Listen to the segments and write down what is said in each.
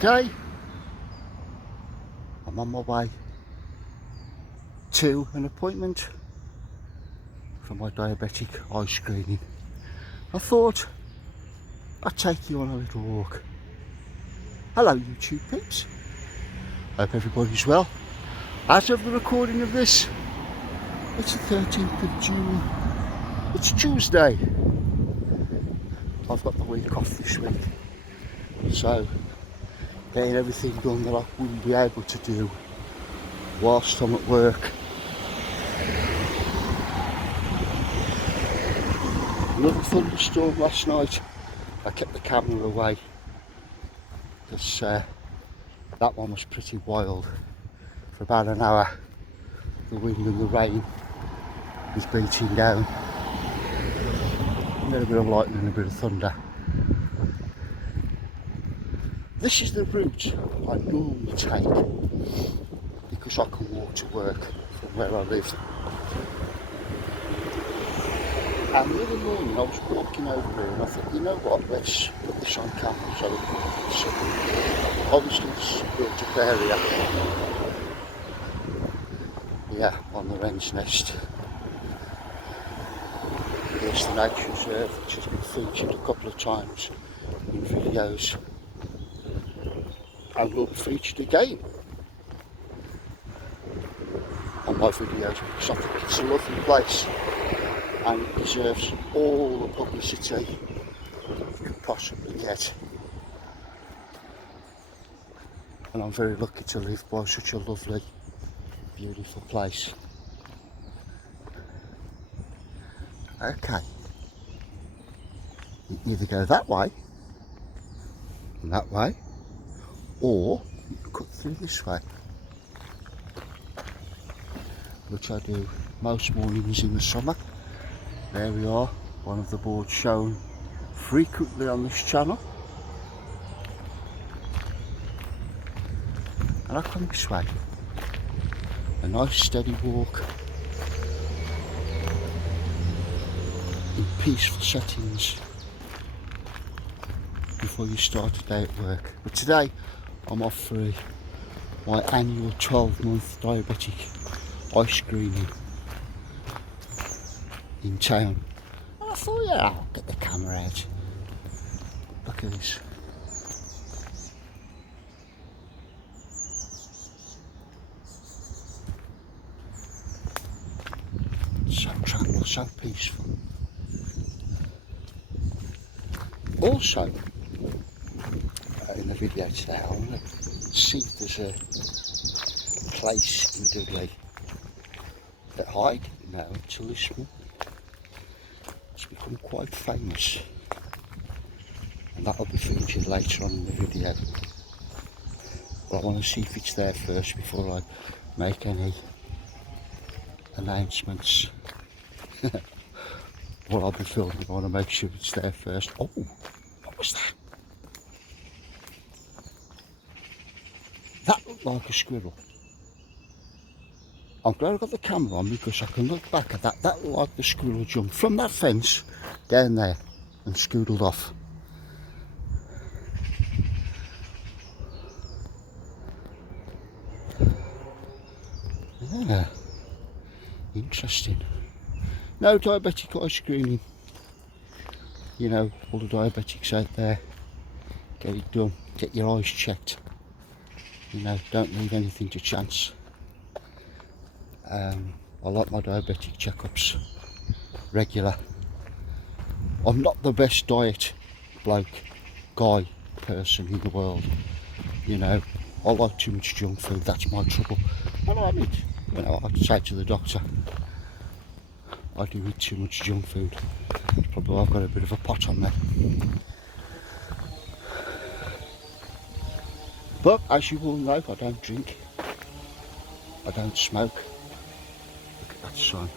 Today I'm on my way to an appointment for my diabetic eye screening. I thought I'd take you on a little walk. Hello YouTube peeps, hope everybody's well. As of the recording of this, it's the 13th of June, it's Tuesday. I've got the week off this week, so getting everything done that I wouldn't be able to do whilst I'm at work. Another thunderstorm last night. I kept the camera away because that one was pretty wild. For about an hour the wind and the rain was beating down. A little bit of lightning and a bit of thunder. This is the route I normally take because I can walk to work from where I live. And the other morning I was walking over here and I thought, you know what, let's put this on camera so we can see. Obviously this is a built up area. Yeah, on the Wren's Nest. Here's the nature reserve, which has been featured a couple of times in videos. And will be featured again on my videos because I think it's a lovely place and it deserves all the publicity you can possibly get. And I'm very lucky to live by such a lovely, beautiful place. Okay, you can either go that way and that way, or you can cut through this way, which I do most mornings in the summer. There we are, one of the boards shown frequently on this channel. And I come this way, a nice steady walk in peaceful settings before you start a day at work. But today I'm off for my annual 12-month diabetic eye screening in town. And I thought, yeah, I'll get the camera out. Look at this. So tranquil, so peaceful. Also, in the video today, I want to see if there's a place in Dudley that I didn't know until this morning. It's become quite famous, and that'll be featured later on in the video. But I want to see if it's there first before I make any announcements. What I'll be filming, I want to make sure it's there first. Oh, what was that? That looked like a squirrel. I'm glad I got the camera on because I can look back at that. That looked like the squirrel jumped from that fence down there and scoodled off. Yeah, interesting. No diabetic eye screening. You know, all the diabetics out there, get it done, get your eyes checked. You know, don't leave anything to chance. I like my diabetic checkups regular. I'm not the best diet bloke, guy, person in the world. You know, I like too much junk food, that's my trouble. And I mean, you know, I'd say to the doctor, I do eat too much junk food. Probably I've got a bit of a pot on there. But as you all know, I don't drink, I don't smoke. Look at that sun.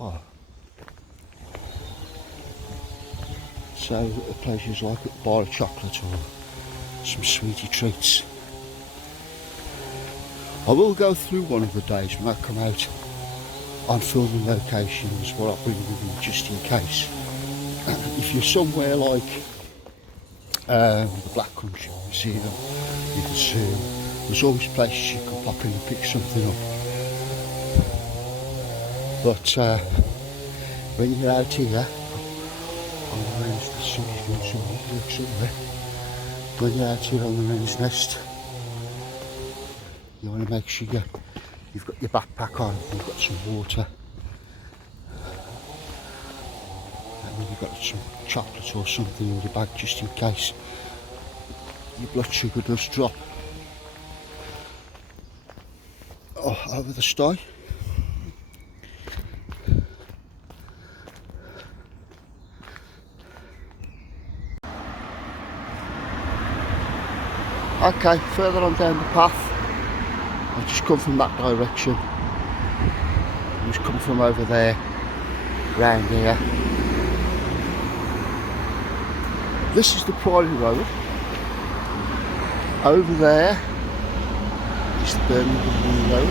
Oh. So pleasures like a bar of chocolate or some sweetie treats. I will go through one of the days when I come out on filming locations what I bring with me just in case. If you're somewhere like The Black Country Museum, you can see them. There's always places you can pop in and pick something up. But when you're out here, on the Wren's Nest, somebody's doing some work somewhere. When you're out here on the Wren's Nest, you want to make sure you've got your backpack on, you've got some water, and you've got some chocolate or something in your bag just in case your blood sugar does drop. Oh, over the Stoy. Okay, further on down the path, I've just come from that direction. I've just come from over there, round here. This is the Priory Road. Over there is the Birmingham Road.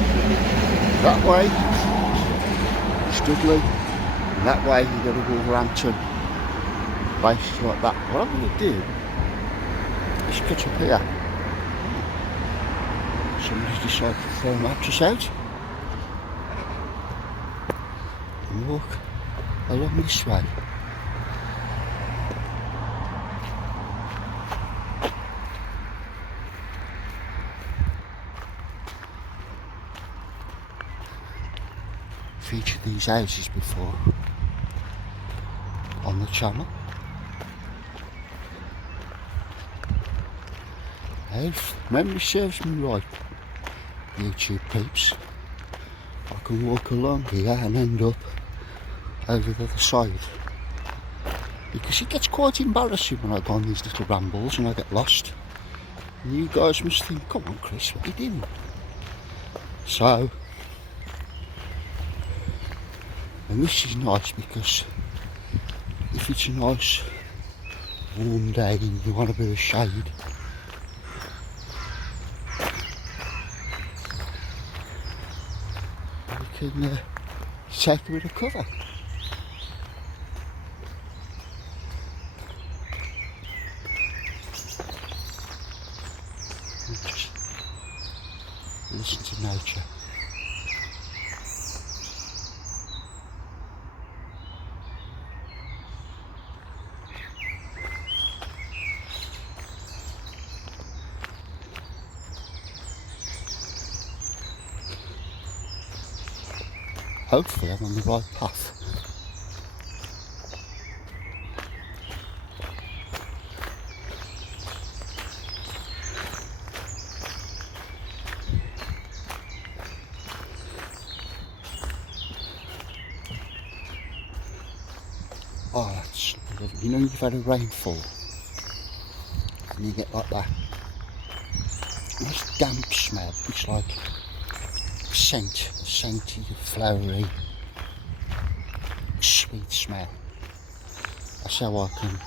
That way, Studley, and that way you go to Wolverhampton. Places like that. What I'm going to do is cut up here. Somebody's decided to throw a mattress out and walk along this way. Featured these houses before on the channel. If memory serves me right, YouTube peeps, I can walk along here and end up over the other side, because it gets quite embarrassing when I go on these little rambles and I get lost, and you guys must think, come on Chris, what are you doing? So, and this is nice because if it's a nice warm day and you want a bit of shade, you can take a bit of cover. And just listen to nature. Hopefully I'm on the right path. Oh, that's lovely. You know, you've had a rainfall and you get like that nice damp smell. It's like scenty, flowery, sweet smell. That's how I can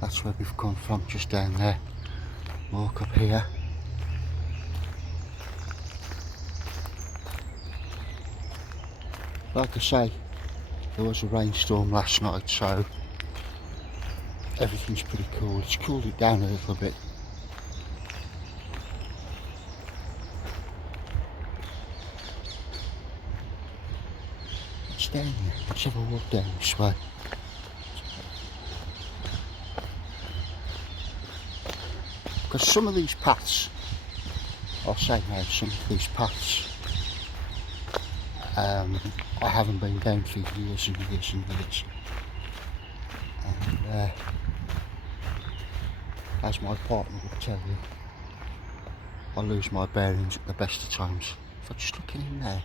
that's where we've come from, just down there. Walk up here. Like I say, there was a rainstorm last night, so everything's pretty cool. It's cooled it down a little bit. It's down here. Let's have a walk down this way. Because some of these paths, I'll say now, some of these paths, I haven't been down for years and years and years. And as my partner would tell you, I lose my bearings at the best of times. If I just look in there,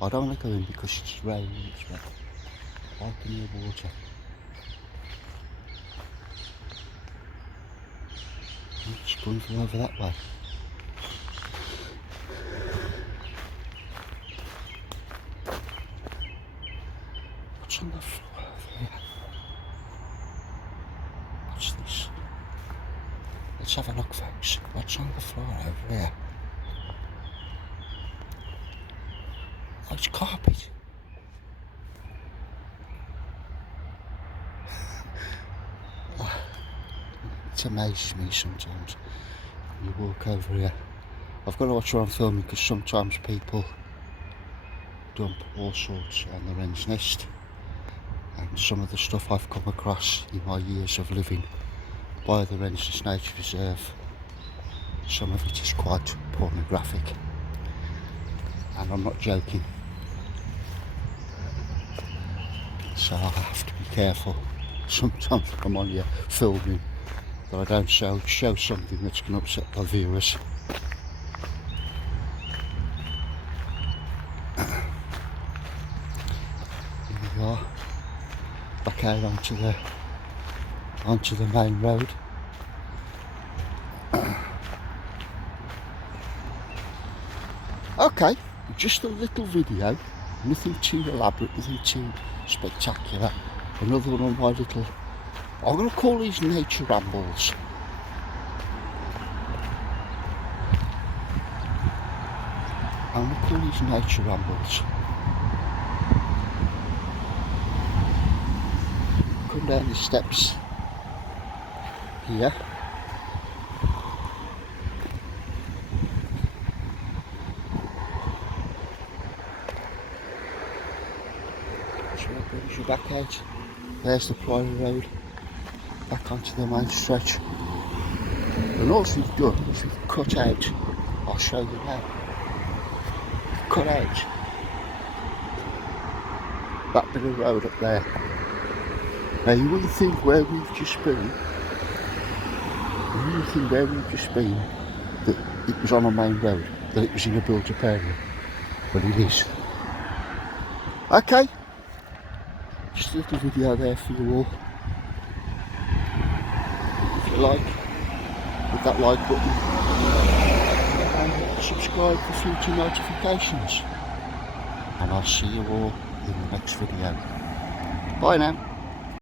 I don't want to go in because it's raining, it's wet. I can hear water. I'm just going from over that way. What's on the floor over here? What's this? Let's have a look, folks. What's on the floor over here? Oh, it's carpet. It amazes me sometimes. You walk over here. I've got to watch what I'm filming because sometimes people dump all sorts on the wren's nest, and some of the stuff I've come across in my years of living by the Wren's Nest Nature Reserve, some of it is quite pornographic, and I'm not joking. So I have to be careful sometimes when I'm on here filming that I don't show something that's going to upset my viewers. Here we are, back out onto the main road. Okay, just a little video, nothing too elaborate, nothing too spectacular. Another one of my little, I'm going to call these nature rambles. I'm going to call these nature rambles. Come down the steps here. So it brings you back out. There's the priory road, back onto the main stretch. And all we've done is we've cut out, I'll show you now, we've cut out that bit of road up there. Now you wouldn't think where we've just been, that it was on a main road, that it was in a built-up area, but it is. Okay, just a little video there for you all. If you like, hit that like button and subscribe for future notifications. And I'll see you all in the next video. Bye now.